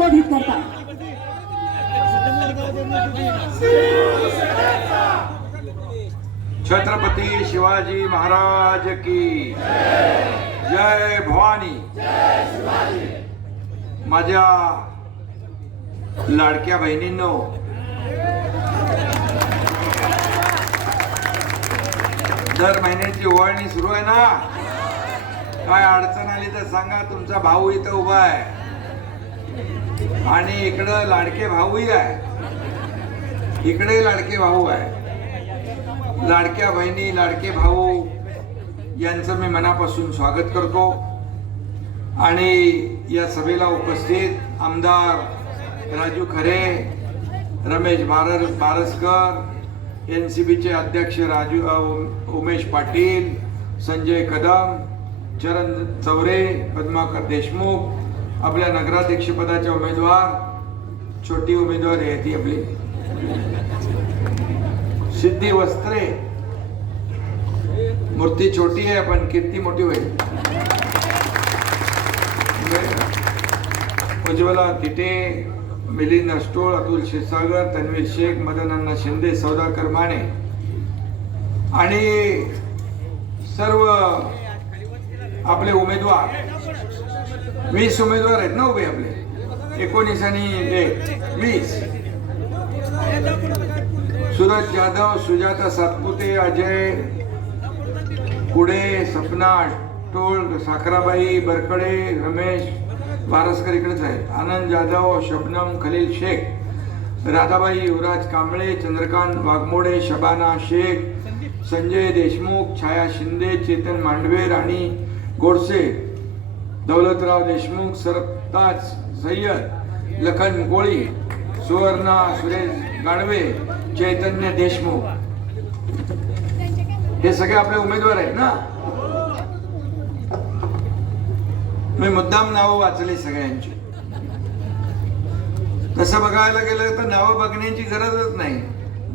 संबोधित करतात. छत्रपती शिवाजी महाराज की जय. भवानी. माझ्या लाडक्या बहिणींनो, दर महिन्याची ओवाळणी सुरू आहे ना. काय अडचण आली तर सांगा, तुमचा भाऊ इथं उभा आहे आणि इकडं लाडके भाऊही आहे, इकडे लाडके भाऊ आहे. लाडक्या बहिणी, लाडके भाऊ यांचं मी मनापासून स्वागत करतो. आणि या सभेला उपस्थित आमदार राजू खरे, रमेश बारसकर, NCBचे अध्यक्ष उमेश पाटील, संजय कदम, चरण चौरे, पद्माकर देशमुख, आपल्या नगराध्यक्षपदाच्या उमेदवार, छोटी उमेदवार आहे ती आपली सिद्धी वस्त्रे. मूर्ती छोटी आहे पण कीर्ती मोठी होईल. उज्ज्वला तिटे, मिलिंद अष्टोळ, अतुल क्षीरसागर, तन्वीर शेख, मदन अण्णा शिंदे, सौदाकर माने आणि सर्व आपले उमेदवार. 20 उमेदवार आहेत ना उभे आपले, 19 आणि 20. सूरज जाधव, सुजाता सातपुते, अजय कुडे, सपना टोळ, साखराबाई बरकडे, रमेश बारसकर इकडेच आहेत, आनंद जाधव, शबनम खलील शेख, राधाबाई युवराज कांबळे, चंद्रकांत वाघमोडे, शबाना शेख, संजय देशमुख, छाया शिंदे, चेतन मांडवे, राणी गोडसे, दौलतराव देशमुख, सरताज सय्यद, लखन कोळी, सुवर्णा सुरेश गाडवे, चैतन्य देशमुख. हे सगळे आपले उमेदवार आहेत ना. मी मुद्दाम नावं वाचली सगळ्यांची. तसं बघायला गेलं तर नावं बघण्याची गरजच नाही.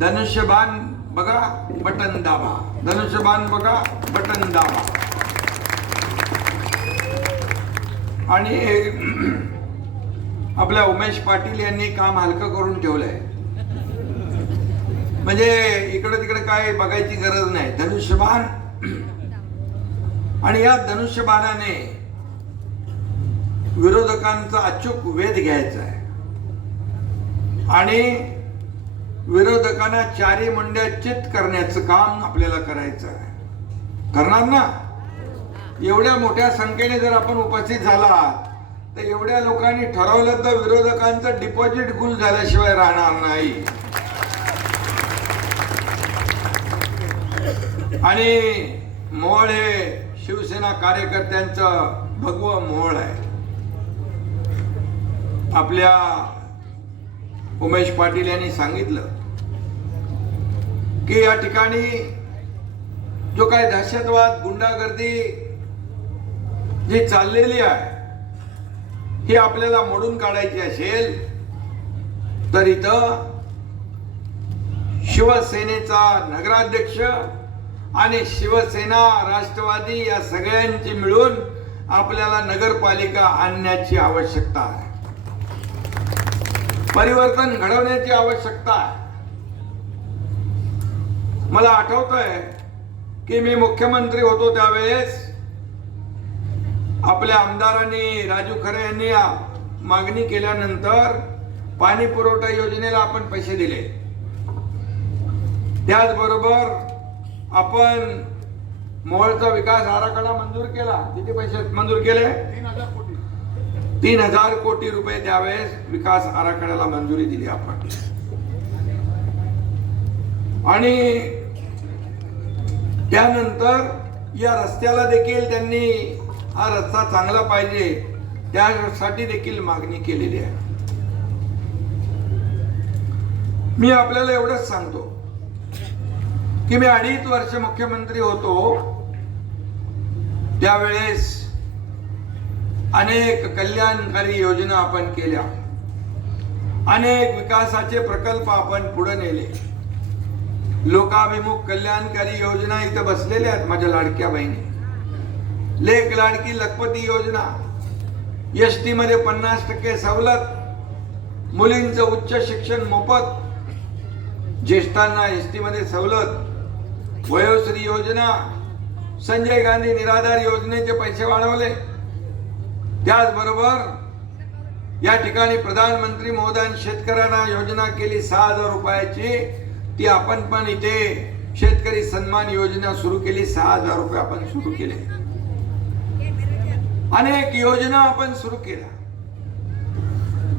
धनुष्यबाण बघा, बटन दाबा. धनुष्यबाण बघा, बटन दाबा. आणि आपल्या उमेश पाटील यांनी काम हलकं करून ठेवलंय. म्हणजे इकडे तिकडे काय बघायची गरज नाही. धनुष्यबाण, आणि या धनुष्यबाणाने विरोधकांचा अचूक वेध घ्यायचा आहे आणि विरोधकांना चारी मुंड्या चित करण्याचं काम आपल्याला करायचं आहे. करणार ना. एवढ्या मोठ्या संख्येने जर आपण उपस्थित झाला तर एवढ्या लोकांनी ठरवलं तर विरोधकांचं डिपॉझिट गुल झाल्याशिवाय राहणार नाही. आणि मोहोळ हे शिवसेना कार्यकर्त्यांचं भगवं मोहोळ आहे. आपल्या उमेश पाटील यांनी सांगितलं की या ठिकाणी जो काय दहशतवाद, गुंडागर्दी जी चाललेली आहे ही आपल्याला मोडून काढायची असेल तर इथं शिवसेनेचा नगराध्यक्ष आणि शिवसेना, राष्ट्रवादी या सगळ्यांची मिळून आपल्याला नगरपालिका आणण्याची आवश्यकता आहे. परिवर्तन घडवण्याची आवश्यकता आहे. मला आठवतंय की मी मुख्यमंत्री होतो त्यावेळेस आपल्या आमदारांनी, राजू खरे यांनी मागणी केल्यानंतर पाणी पुरवठा योजनेला आपण पैसे दिले. त्याचबरोबर आपण मोहोळचा विकास आराखडा मंजूर केला. किती पैसे मंजूर केले? 3,000 कोटी रुपये त्यावेळेस विकास आराखड्याला मंजुरी दिली आपण. आणि त्यानंतर या रस्त्याला देखील त्यांनी हा रस्ता चांगला पाहिजे त्यासाठी देखील मागणी केलेली आहे. मी आपल्याला एवढंच सांगतो की मी 2.5 वर्ष मुख्यमंत्री होतो त्यावेळेस अनेक कल्याणकारी योजना आपण केल्या, अनेक विकासाचे प्रकल्प आपण पुढे नेले. लोकाभिमुख कल्याणकारी योजना इथं बसलेल्या आहेत माझ्या लाडक्या बहिणी. लेक लाडकी लखपती योजना, एसटी मध्ये 50% सवलत मुलींचं उच्च शिक्षण मोफत, ज्येष्ठांना एसटी मध्ये सवलत, वयोश्री योजना, संजय गांधी निराधार योजनेचे पैसे वाढवले. त्याचबरोबर या ठिकाणी प्रधानमंत्री महोदयांनी शेतकऱ्यांना योजना केली 6,000 रुपयाची. ती आपण पण इथे शेतकरी सन्मान योजना सुरू केली. 6,000 रुपये आपण सुरू केले. अनेक योजना आपण सुरू केल्या.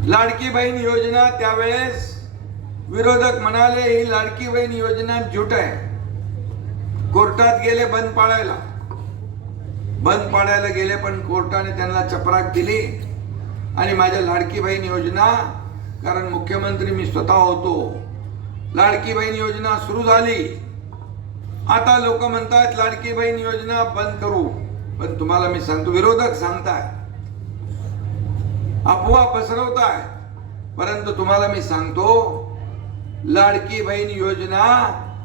लाडकी बहीण योजना, त्यावेळेस विरोधक म्हणाले ही लाडकी बहीण योजना झूट आहे. कोर्टात गेले बंद पाडायला गेले, पण कोर्टाने त्यांना चपराक दिली आणि माझ्या लाडकी बहीण योजना, कारण मुख्यमंत्री मी स्वतः होतो, लाडकी बहीण योजना सुरू झाली. आता लोक म्हणतात लाडकी बहीण योजना बंद करू, पण तुम्हाला मी सांगतो, विरोधक सांगताय, अफवा पसरवताय, परंतु तुम्हाला मी सांगतो लाडकी बहीण योजना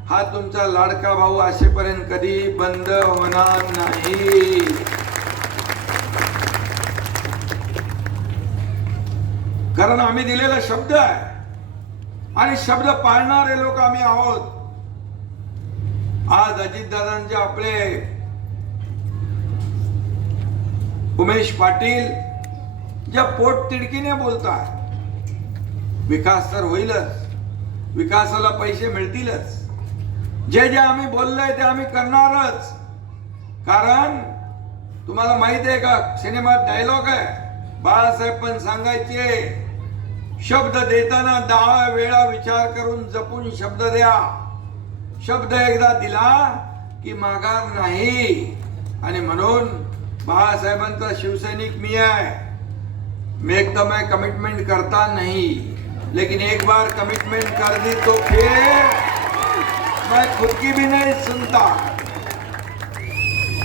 हा तुमचा लाडका भाऊ असेपर्यंत कधी बंद होणार नाही. कारण आम्ही दिलेला शब्द आहे आणि शब्द पाळणारे लोक आम्ही आहोत. आज अजितदादांचे आपले उमेश पाटील ज्या पोटतिडकीने बोलतात, विकास तर होईलच, विकासाला पैसे मिळतीलच, जे जे आम्ही बोललोय ते आम्ही करणारच. कारण तुम्हाला माहित आहे का, सिनेमात डायलॉग आहे, बाळासाहेब पण सांगायचे, शब्द देताना 10 वेळा विचार करून जपून शब्द द्या. शब्द एकदा दिला की माघार नाही. आणि म्हणून बाळासाहेबांचा शिवसैनिक मी आहे. मैं एकदम कमिटमेंट करता नहीं, लेकिन एक बार कमिटमेंट कर दी तो फिर मैं खुद की भी नहीं सुनता.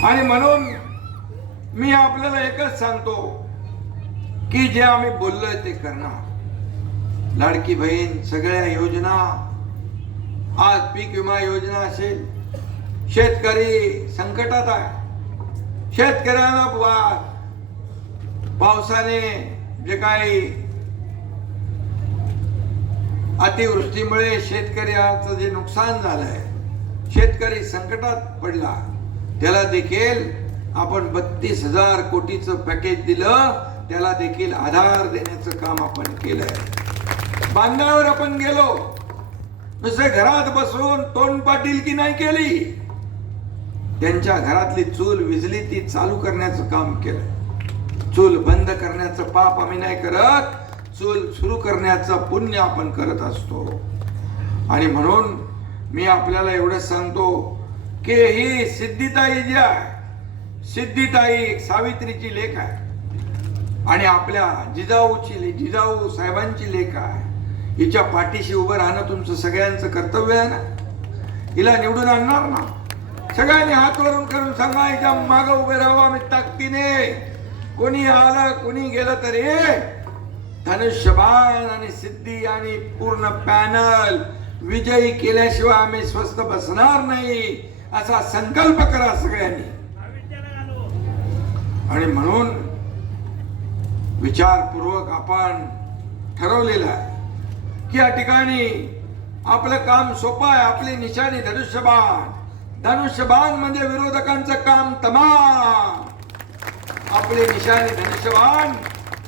आणि म्हणून मी आपल्याला एकच सांगतो की जे आम्ही बोललोय ते करणार. लाडकी बहीण, सगळ्या योजना, आज पीक विमा योजना असेल, शेतकरी संकटात आहे. शेतकऱ्याला पावसाने जे काही अतिवृष्टीमुळे शेतकऱ्याचं जे नुकसान झालंय, शेतकरी संकटात पडला, त्याला देखील आपण 32,000 कोटीचं पॅकेज दिलं. त्याला देखील आधार देण्याचं काम आपण केलंय. बांधावर आपण गेलो, नुसते घरात बसून तोंडपाटील की नाही केली. त्यांच्या घरातली चूल विजली ती चालू करण्याचं काम केलं. चूल बंद करण्याचं पाप आम्ही नाही करत, चूल सुरू करण्याचं पुण्य आपण करत असतो. आणि म्हणून मी आपल्याला एवढंच सांगतो की ही सिद्धिताई जी आहे, सिद्धिताई एक सावित्रीची लेख आहे आणि आपल्या जिजाऊ साहेबांची लेख आहे. हिच्या पाठीशी उभं राहणं तुमचं सगळ्यांचं कर्तव्य आहे ना. हिला निवडून आणणार ना, सगळ्यांनी हात वरून करून सांगा, हिच्या मागं उभे राहावं आम्ही ताकदीने. कोणी आलं कोणी गेलं तरी धनुष्यबाण आणि सिद्धी आणि पूर्ण पॅनल विजयी केल्याशिवाय आम्ही स्वस्थ बसणार नाही, असा संकल्प करा सगळ्यांनी. आणि म्हणून विचारपूर्वक आपण ठरवलेलं आहे की या ठिकाणी आपलं काम सोपं आहे. आपली निशाणी धनुष्यबाण. धनुष्यबाण म्हणजे विरोधकांचं काम तमाम. आपली निशाणी धनुष्यबाण,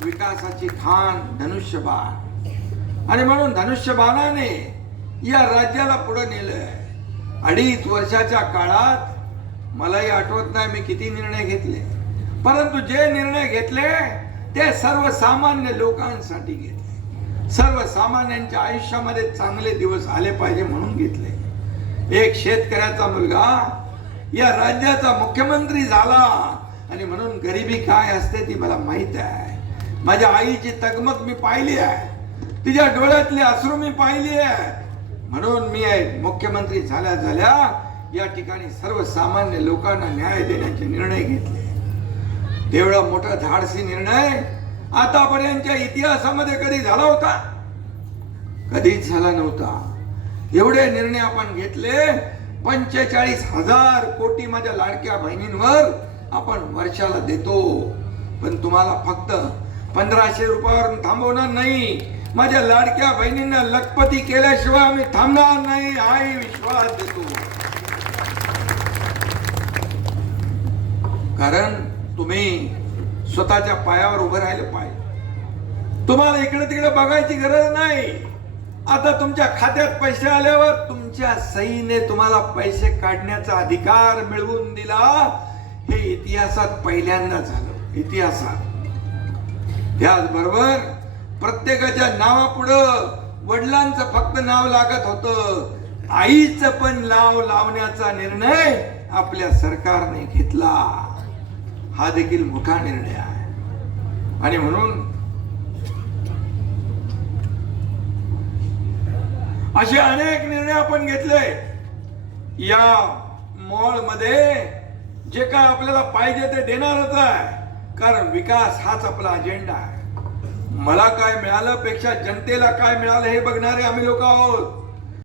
विकासाची खान धनुष्यबाण. आणि म्हणून धनुष्यबाणाने या राज्याला पुढे नेलंय. 2.5 वर्षाच्या काळात मलाही आठवत नाही मी किती निर्णय घेतले, परंतु जे निर्णय घेतले ते सर्वसामान्य लोकांसाठी घेतले. सर्वसामान्यांच्या आयुष्यामध्ये चांगले दिवस आले पाहिजे म्हणून घेतले. एक शेतकऱ्याचा मुलगा या राज्याचा मुख्यमंत्री झाला आणि म्हणून गरिबी काय असते ती मला माहित आहे. माझ्या आईची तगमग मी पाहिली आहे, तिच्या डोळ्यातले अश्रू मी पाहिली आहे. म्हणून मी मुख्यमंत्री झाल्या या ठिकाणी सर्वसामान्य लोकांना न्याय देण्याचे निर्णय घेतले. तेवढा मोठा धाडसी निर्णय आतापर्यंतच्या इतिहासामध्ये कधी झाला होता? कधीच झाला नव्हता. एवढे निर्णय आपण घेतले. 45,000 कोटी माझ्या लाडक्या बहिणींवर आपण वर्षाला देतो. पण तुम्हाला फक्त 1,500 रुपयावरून थांबवणार नाही. माझ्या लाडक्या बहिणींना लखपती केल्याशिवाय आम्ही थांबणार नाही हाही विश्वास देतो. कारण तुम्ही स्वतःच्या पायावर उभं राहिले पाहिजे. तुम्हाला इकडे तिकडे बघायची गरज नाही. आता तुमच्या खात्यात पैसे आल्यावर तुमच्या सहीने तुम्हाला पैसे काढण्याचा अधिकार मिळवून दिला. हे इतिहासात पहिल्यांदा झालं. इतिहासात. त्याचबरोबर प्रत्येकाच्या नावापुढं वडिलांचं फक्त नाव लागत होतं. आईचं पण नाव लावण्याचा निर्णय आपल्या सरकारने घेतला. हा देखील मोठा निर्णय आहे. आणि म्हणून असे अनेक निर्णय आपण घेतले. या मॉल मध्ये जे काय आपल्याला पाहिजे ते देणारच आहे. कारण विकास हाच आपला अजेंडा आहे. मला काय मिळालं पेक्षा जनतेला काय मिळालं हे बघणारे आम्ही लोक आहोत.